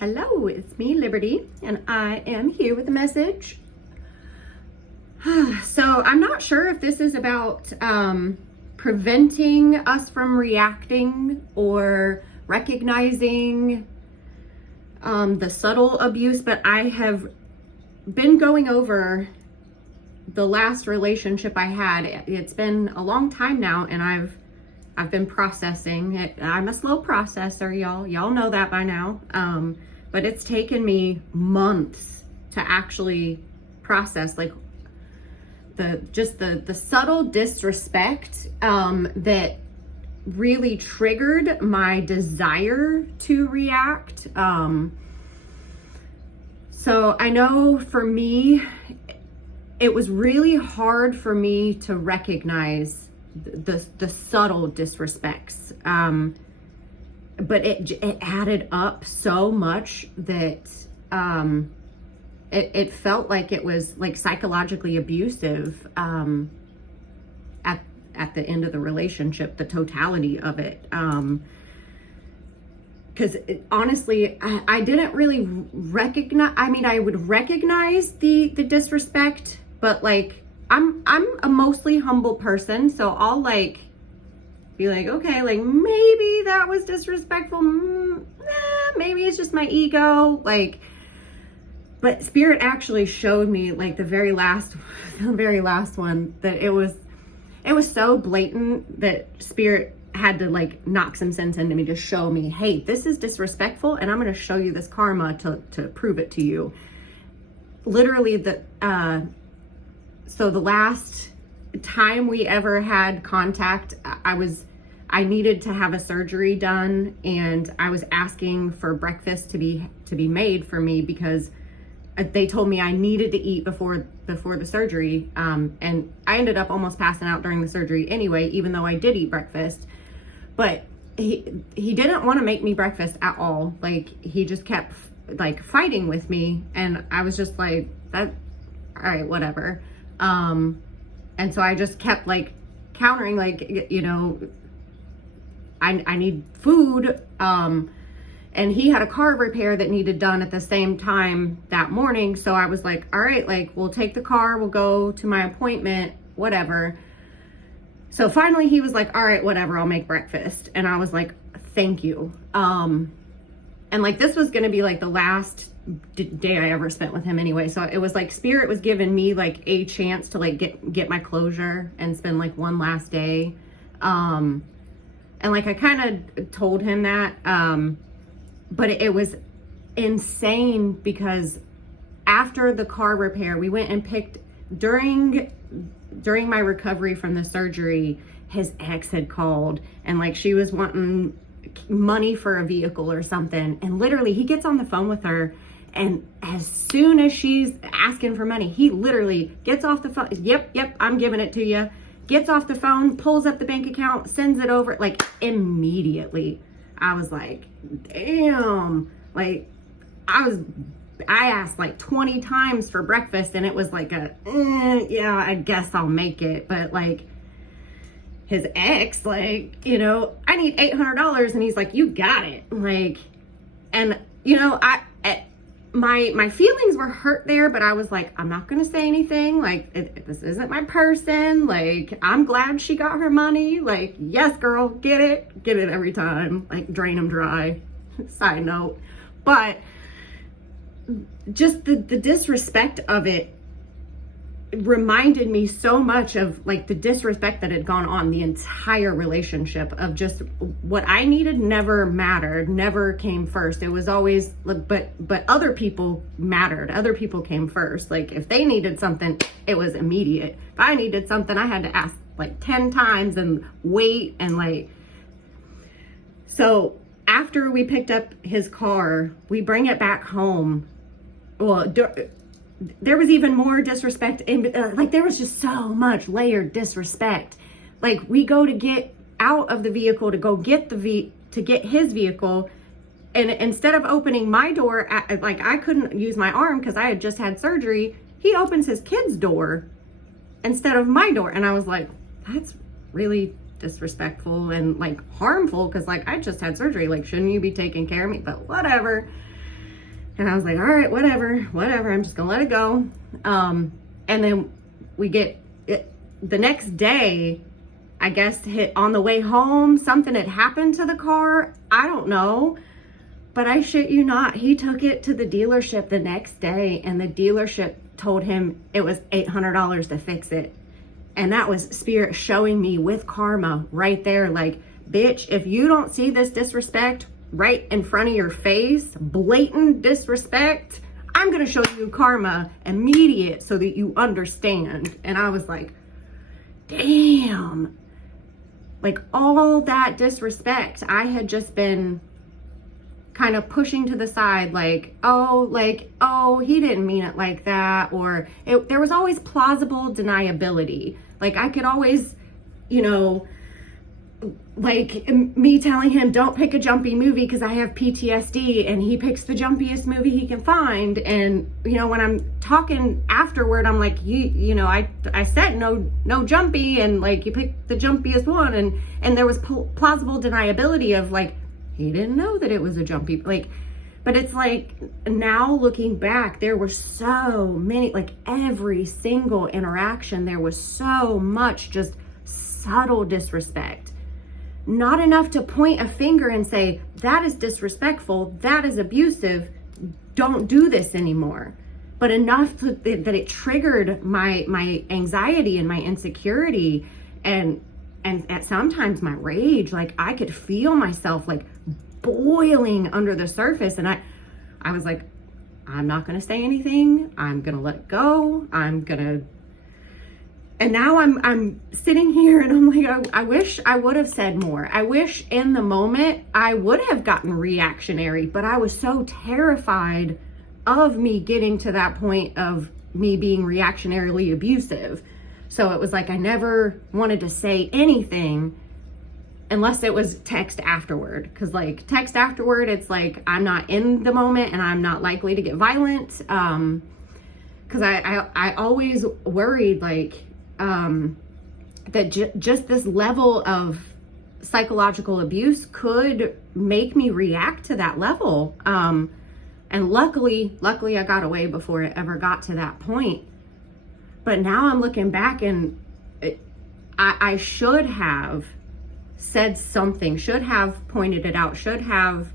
Hello, it's me, Liberty, and I am here with a message. So I'm not sure if this is about preventing us from reacting or recognizing the subtle abuse, but I have been going over the last relationship I had. It's been a long time now, and I've been processing it. I'm a slow processor, y'all know that by now. But it's taken me months to actually process like the subtle disrespect that really triggered my desire to react. So I know for me, it was really hard for me to recognize the subtle disrespects. But it added up so much that it felt like it was like psychologically abusive at the end of the relationship, the totality of it. Because honestly, I didn't really recognize. I mean, I would recognize the disrespect, but like I'm a mostly humble person, so I'll like be like, okay, like maybe that was disrespectful. Maybe it's just my ego. Like, but Spirit actually showed me like the very last one that it was so blatant that Spirit had to like knock some sense into me to show me, hey, this is disrespectful, and I'm going to show you this karma to prove it to you. Literally, so the last time we ever had contact, I needed to have a surgery done, and I was asking for breakfast to be made for me because they told me I needed to eat before the surgery. And I ended up almost passing out during the surgery anyway, even though I did eat breakfast. But he didn't want to make me breakfast at all. Like, he just kept like fighting with me, and I was just like, that, all right, whatever. And so I just kept like countering, like, you know, I need food. And he had a car repair that needed done at the same time that morning. So I was like, all right, like, we'll take the car, we'll go to my appointment, whatever. So finally he was like, all right, whatever, I'll make breakfast. And I was like, thank you. And like, this was going to be like the last day I ever spent with him anyway. So it was like Spirit was giving me like a chance to like get my closure and spend like one last day. And like, I kind of told him that, but it was insane because after the car repair, we went and picked, during my recovery from the surgery, his ex had called, and like, she was wanting money for a vehicle or something. And literally he gets on the phone with her, and as soon as she's asking for money, he literally gets off the phone. Yep, I'm giving it to you. Gets off the phone, pulls up the bank account, sends it over, like immediately. I was like, damn. Like, I asked like 20 times for breakfast, and it was like yeah, I guess I'll make it. But like, his ex, like, you know, I need $800, and he's like, you got it. Like, and you know, my feelings were hurt there, but I was like, I'm not gonna say anything. Like, this isn't my person. Like, I'm glad she got her money. Like, yes, girl, get it every time. Like, drain them dry. Side note. But just the disrespect of it reminded me so much of like the disrespect that had gone on the entire relationship, of just what I needed never mattered, never came first. It was always, but other people mattered. Other people came first. Like, if they needed something, it was immediate. If I needed something, I had to ask like 10 times and wait. And like, so after we picked up his car, we bring it back home. Well, there was even more disrespect like, there was just so much layered disrespect. Like, we go to get out of the vehicle to go get to get his vehicle, and instead of opening my door, like, I couldn't use my arm because I had just had surgery, he opens his kid's door instead of my door. And I was like, that's really disrespectful and like harmful, because like, I just had surgery. Like, shouldn't you be taking care of me? But whatever. And I was like, all right, whatever. I'm just gonna let it go. And then we get it the next day, I guess, hit on the way home. Something had happened to the car. I don't know. But I shit you not, he took it to the dealership the next day, and the dealership told him it was $800 to fix it. And that was Spirit showing me with karma right there, like, bitch, if you don't see this disrespect right in front of your face, blatant disrespect, I'm gonna show you karma immediate so that you understand. And I was like, damn. Like, all that disrespect I had just been kind of pushing to the side, like, oh, he didn't mean it like that. Or there was always plausible deniability. Like, I could always, you know, like me telling him, don't pick a jumpy movie because I have PTSD, and he picks the jumpiest movie he can find. And, you know, when I'm talking afterward, I'm like, you know, I said no jumpy, and like, you picked the jumpiest one. And there was plausible deniability of like, he didn't know that it was a jumpy, like, but it's like, now looking back, there were so many, like every single interaction, there was so much just subtle disrespect. Not enough to point a finger and say, that is disrespectful, that is abusive, don't do this anymore. But enough that it triggered my anxiety and my insecurity, and at sometimes my rage. Like, I could feel myself like boiling under the surface. And I was like, I'm not going to say anything. I'm going to let it go. And now I'm sitting here and I'm like, I wish I would have said more. I wish in the moment I would have gotten reactionary, but I was so terrified of me getting to that point of me being reactionarily abusive. So it was like, I never wanted to say anything unless it was text afterward. Cause like text afterward, it's like, I'm not in the moment and I'm not likely to get violent. Cause I always worried like, that just this level of psychological abuse could make me react to that level. And luckily I got away before it ever got to that point. But now I'm looking back, and I should have said something, should have pointed it out, should have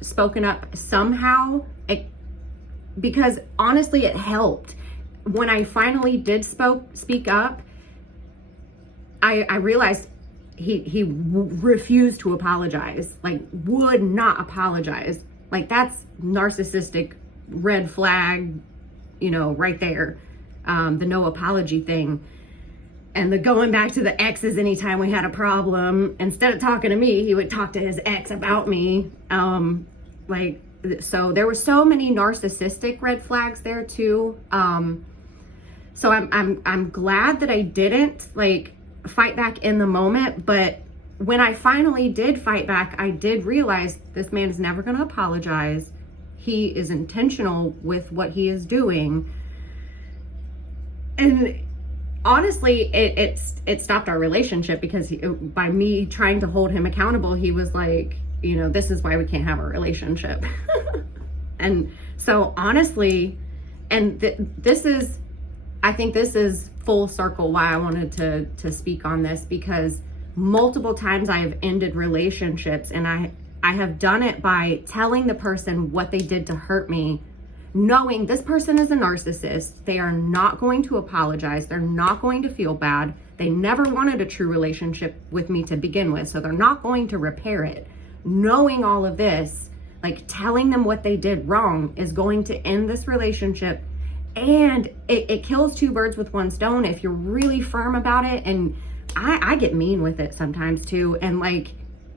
spoken up somehow, because honestly, it helped. When I finally did speak up, I realized he refused to apologize, like would not apologize. Like, that's narcissistic red flag, you know, right there. The no apology thing, and the going back to the exes anytime we had a problem. Instead of talking to me, he would talk to his ex about me. Like, so there were so many narcissistic red flags there too. So I'm glad that I didn't like fight back in the moment, but when I finally did fight back, I did realize this man is never going to apologize. He is intentional with what he is doing. And honestly, it stopped our relationship, because by me trying to hold him accountable, he was like, you know, this is why we can't have a relationship. And so honestly, and I think this is full circle why I wanted to speak on this, because multiple times I have ended relationships, and I have done it by telling the person what they did to hurt me, knowing this person is a narcissist. They are not going to apologize. They're not going to feel bad. They never wanted a true relationship with me to begin with, so they're not going to repair it. Knowing all of this, like telling them what they did wrong is going to end this relationship. And it kills two birds with one stone if you're really firm about it. And I get mean with it sometimes too. And like,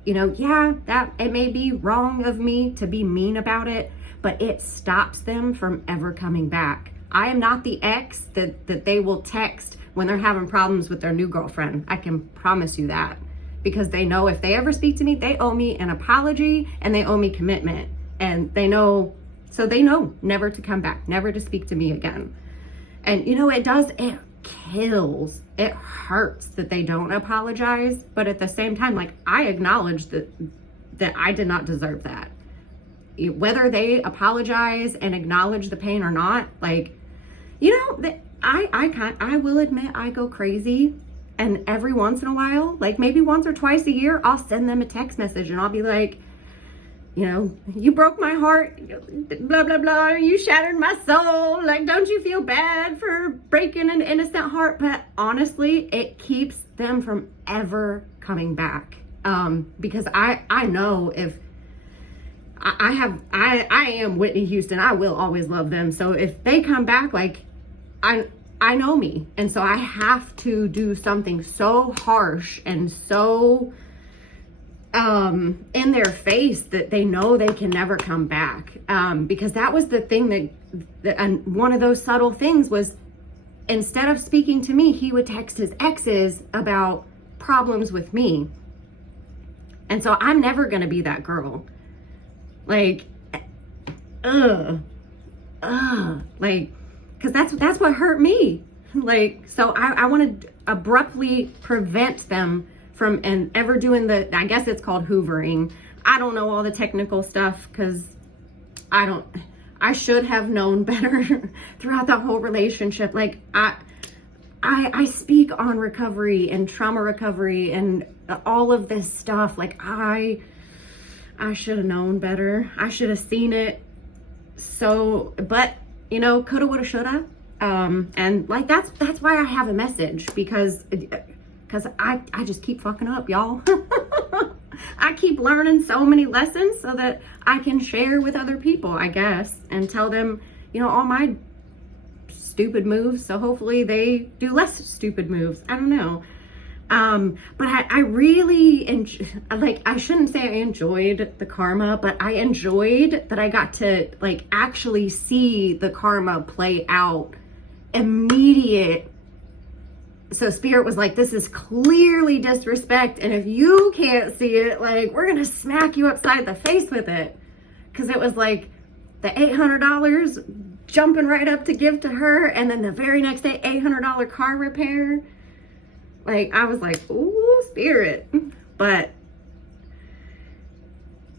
you know, yeah, that it may be wrong of me to be mean about it, but it stops them from ever coming back. I am not the ex that they will text when they're having problems with their new girlfriend. I can promise you that, because they know if they ever speak to me, they owe me an apology and they owe me commitment. And they know never to come back, never to speak to me again. And you know, it kills, it hurts that they don't apologize. But at the same time, like, I acknowledge that I did not deserve that. whether they apologize and acknowledge the pain or not, like, you know, I will admit I go crazy. And every once in a while, like maybe once or twice a year, I'll send them a text message and I'll be like, you know, you broke my heart, blah, blah, blah. You shattered my soul. Like, don't you feel bad for breaking an innocent heart? But honestly, it keeps them from ever coming back. Because I know if I am Whitney Houston, I will always love them. So if they come back, like, I know me, and so I have to do something so harsh and so in their face that they know they can never come back. Because that was the thing and one of those subtle things was, instead of speaking to me, he would text his exes about problems with me. And so I'm never gonna be that girl. Like, like, because that's what hurt me. Like, so I want to abruptly prevent them from ever doing I guess it's called hoovering. I don't know all the technical stuff because I should have known better throughout the whole relationship. Like, I speak on recovery and trauma recovery and all of this stuff. Like, I should have known better. I should have seen it. So, but you know, coulda, woulda, shoulda. And like, that's why I have a message, because I just keep fucking up, y'all. I keep learning so many lessons so that I can share with other people, I guess, and tell them, you know, all my stupid moves. So hopefully they do less stupid moves. I don't know. But I really like, I shouldn't say I enjoyed the karma, but I enjoyed that I got to like actually see the karma play out immediate. So Spirit was like, this is clearly disrespect, and if you can't see it, like, we're gonna smack you upside the face with it. Because it was like the $800 jumping right up to give to her, and then the very next day, $800 car repair. Like, I was like, ooh, Spirit. But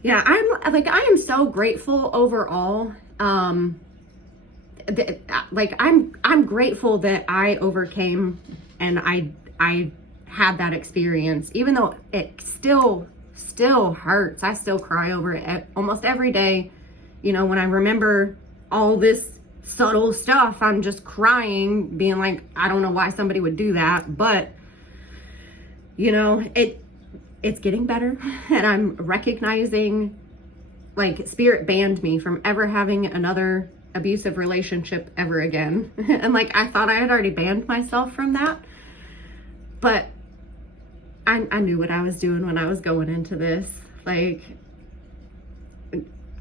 yeah, I am so grateful overall. Like, I'm grateful that I overcame and I had that experience, even though it still hurts. I still cry over it almost every day. You know, when I remember all this subtle stuff, I'm just crying, being like, I don't know why somebody would do that, but you know, it's getting better, and I'm recognizing, like, Spirit banned me from ever having another abusive relationship ever again. And like, I thought I had already banned myself from that, but I knew what I was doing when I was going into this. Like,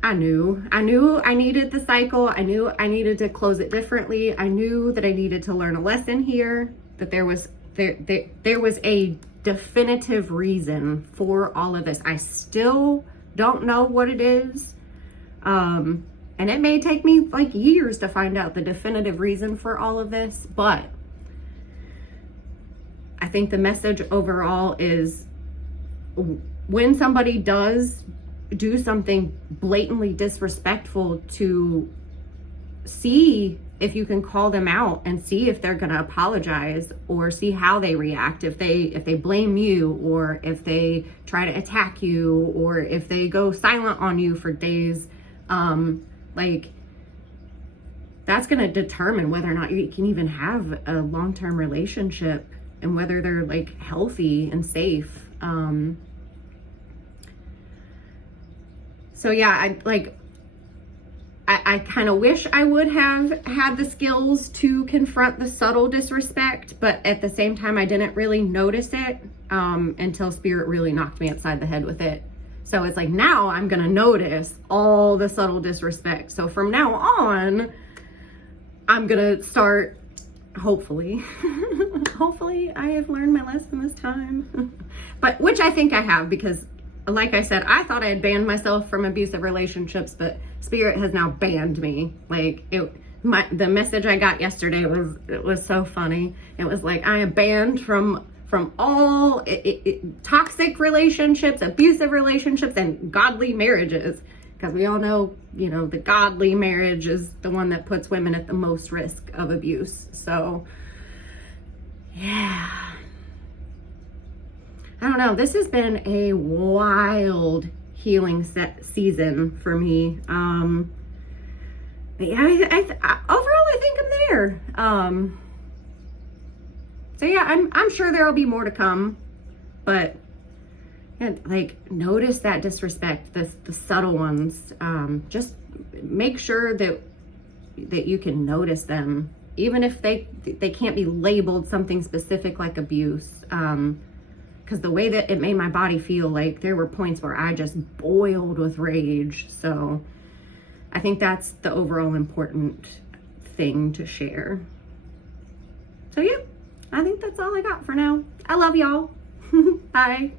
I knew I needed the cycle. I knew I needed to close it differently. I knew that I needed to learn a lesson here, that there was a definitive reason for all of this. I still don't know what it is. And it may take me like years to find out the definitive reason for all of this, but I think the message overall is, when somebody does do something blatantly disrespectful, to see if you can call them out and see if they're going to apologize, or see how they react, if they blame you, or if they try to attack you, or if they go silent on you for days. Like, that's going to determine whether or not you can even have a long-term relationship, and whether they're like healthy and safe. So yeah, I kind of wish I would have had the skills to confront the subtle disrespect, but at the same time, I didn't really notice it until Spirit really knocked me upside the head with it. So it's like, now I'm gonna notice all the subtle disrespect. So from now on, I'm gonna start, hopefully, hopefully I have learned my lesson this time. But which I think I have, because like I said, I thought I had banned myself from abusive relationships, but Spirit has now banned me. Like, the message I got yesterday was so funny. It was like, I am banned from all toxic relationships, abusive relationships, and godly marriages. because we all know, you know, the godly marriage is the one that puts women at the most risk of abuse. So, yeah. I don't know. This has been a wild healing season for me. But yeah, overall, I think I'm there. So yeah, I'm sure there'll be more to come, but yeah, like, notice that disrespect, the subtle ones. Just make sure that you can notice them, even if they can't be labeled something specific like abuse. Because the way that it made my body feel, like, there were points where I just boiled with rage. So I think that's the overall important thing to share. So yeah, I think that's all I got for now. I love y'all. Bye.